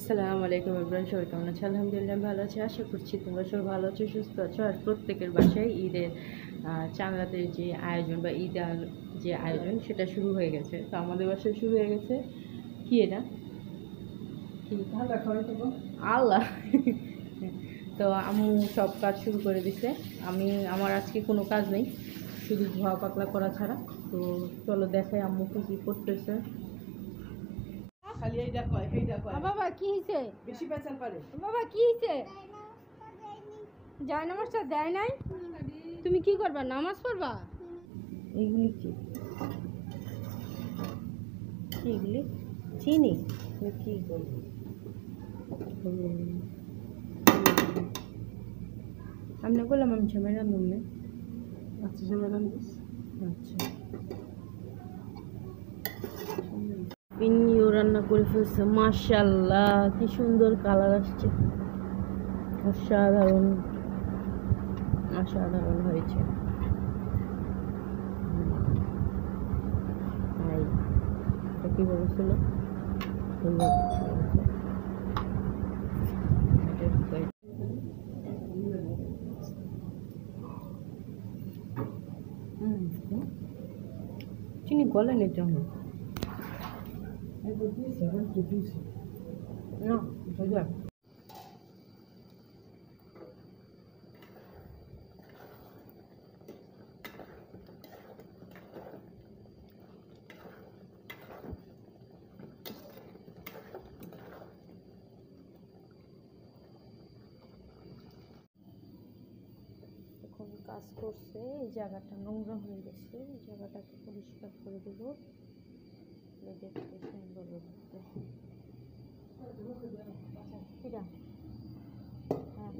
আসসালামু আলাইকুম এভরিওয়ান, সবাই কেমন আছো? আলহামদুলিল্লাহ আমি ভালো আছি। আশা করছি তোমরা সবাই ভালো আছো, সুস্থ আছো। আর প্রত্যেকের বাসায় ঈদের চাঁদ রাতের যে আয়োজন বা ঈদের যে আয়োজন সেটা শুরু হয়ে গেছে। তো আমাদের বাসায় শুরু হয়ে গেছে। কি এটা? কি আল্লাহ তো আম্মু সব কাজ শুরু করে দিছে। আমার আজকে কোনো কাজ নেই, শুধু ধোয়া পাকলা করা ছাড়া। তো চলো দেখাই আম্মু কি করতেছে। বাবা কি হয়েছে? বেশি পেঁচাল পারে। বাবা কি হয়েছে? যায় নামাজটা দেয় নাই? তুমি কি করবা? নামাজ পড়বা? এইগুলি কি এগুলি চিনি কি করবো? আমি বললাম আমি ঝামেলা নুনে। আচ্ছা ঝামেলা আচ্ছা পিন্নিও রান্না করে ফেলছে। মাশাআল্লাহ কি সুন্দর কালার আসছে, অসাধারণ অসাধারণ হয়েছে। কি বলেছিল? চিনি গলেনের জন্য না সোজা কাজ করছে। এই জায়গাটা নোংরা হয়ে গেছে, এই জায়গাটাকে পরিষ্কার করে দেবো, দেখতে সুন্দর লাগবে। হ্যাঁ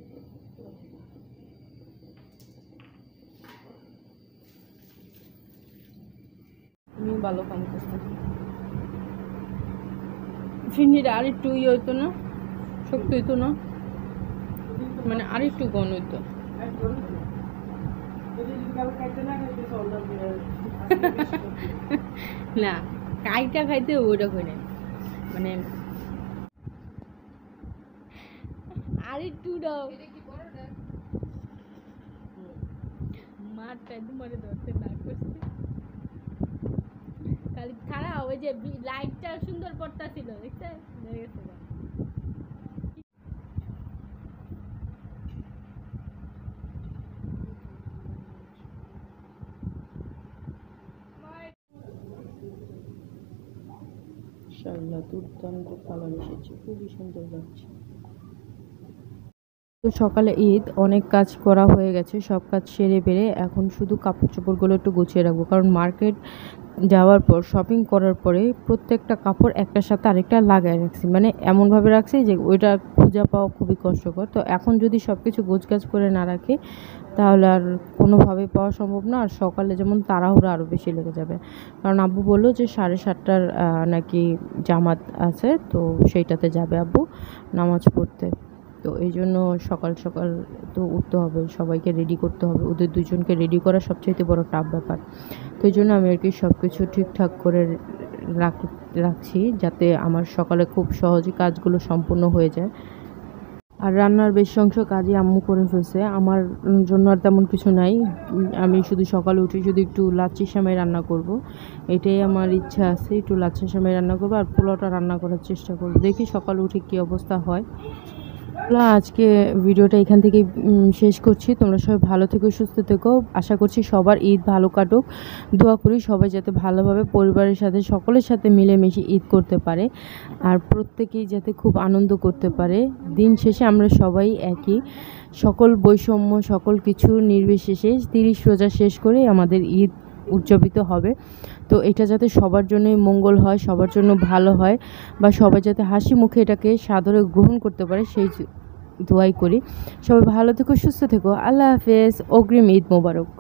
তুমি ভালো কাম করছো। ফিরনিটা আর একটু ইয়ে হইতো না, শক্ত হইতো না, মানে আর একটু গন হইতো। না কাইটা খাইতে ওইটা করে মানে আর একটু দাও। মারটা তোমারে ধরতে না করছে খালি খারাপ। ওই যে লাইটটা সুন্দর পড়তাছিল, দেখতে গেছে। মাশাআল্লাহ দুর্দান্ত কালার এসেছে, খুবই সুন্দর লাগছে। তো সকালে ঈদ, অনেক কাজ করা হয়ে গেছে, সব কাজ সেরে বেড়ে এখন শুধু কাপড় চোপড়গুলো একটু গুছিয়ে রাখবো। কারণ মার্কেট যাওয়ার পর শপিং করার পরে প্রত্যেকটা কাপড় একটার সাথে আরেকটা লাগায় রাখছি, মানে এমনভাবে রাখছি যে ওইটা খুঁজে পাওয়া খুবই কষ্টকর। তো এখন যদি সব কিছু গোছগাছ করে না রাখি তাহলে আর কোনোভাবে পাওয়া সম্ভব না। আর সকালে যেমন তাড়াহুড়ো আরও বেশি লেগে যাবে। কারণ আব্বু বললো যে 7:30টার নাকি জামাত আছে, তো সেইটাতে যাবে আব্বু নামাজ পড়তে। তো এই জন্য সকাল সকাল তো উঠতে হবে, সবাইকে রেডি করতে হবে। ওদের দুজনকে রেডি করা সবচাইতে বড় টাফ ব্যাপার। তো এই জন্য আমি আর কি সব কিছু ঠিকঠাক করে রাখছি যাতে আমার সকালে খুব সহজে কাজগুলো সম্পূর্ণ হয়ে যায়। আর রান্নার বেশ অংশ কাজই আম্মু করে ফেলছে, আমার জন্য আর তেমন কিছু নাই। আমি শুধু সকালে উঠে শুধু একটু লাচ্ছি সেমাই রান্না করব, এটাই আমার ইচ্ছা আছে। একটু লাচ্ছি সেমাই রান্না করবো আর পোলাওটা রান্না করার চেষ্টা করব, দেখি সকালে উঠে কী অবস্থা হয়। আজকে ভিডিওটা এখান থেকেই শেষ করছি। তোমরা সবাই ভালো থেকো, সুস্থ থেকো। আশা করছি সবার ঈদ ভালো কাটুক। দোয়া করি সবাই যাতে ভালোভাবে পরিবারের সাথে সকলের সাথে মিলেমিশে ঈদ করতে পারে, আর প্রত্যেকেই যাতে খুব আনন্দ করতে পারে। দিন শেষে আমরা সবাই একই, সকল বৈষম্য সকল কিছু নির্বিশেষে 30 রোজা শেষ করে আমাদের ঈদ উদযাপিত হবে। তো এটা যাতে সবার জন্যই মঙ্গল হয়, সবার জন্য ভালো হয়, বা সবাই যাতে হাসি মুখে এটাকে সাদরে গ্রহণ করতে পারে, সেই দোয়াই করি। সবাই ভালো থেকো, সুস্থ থেকো। আল্লাহ হাফেজ। অগ্রিম ঈদ মোবারক।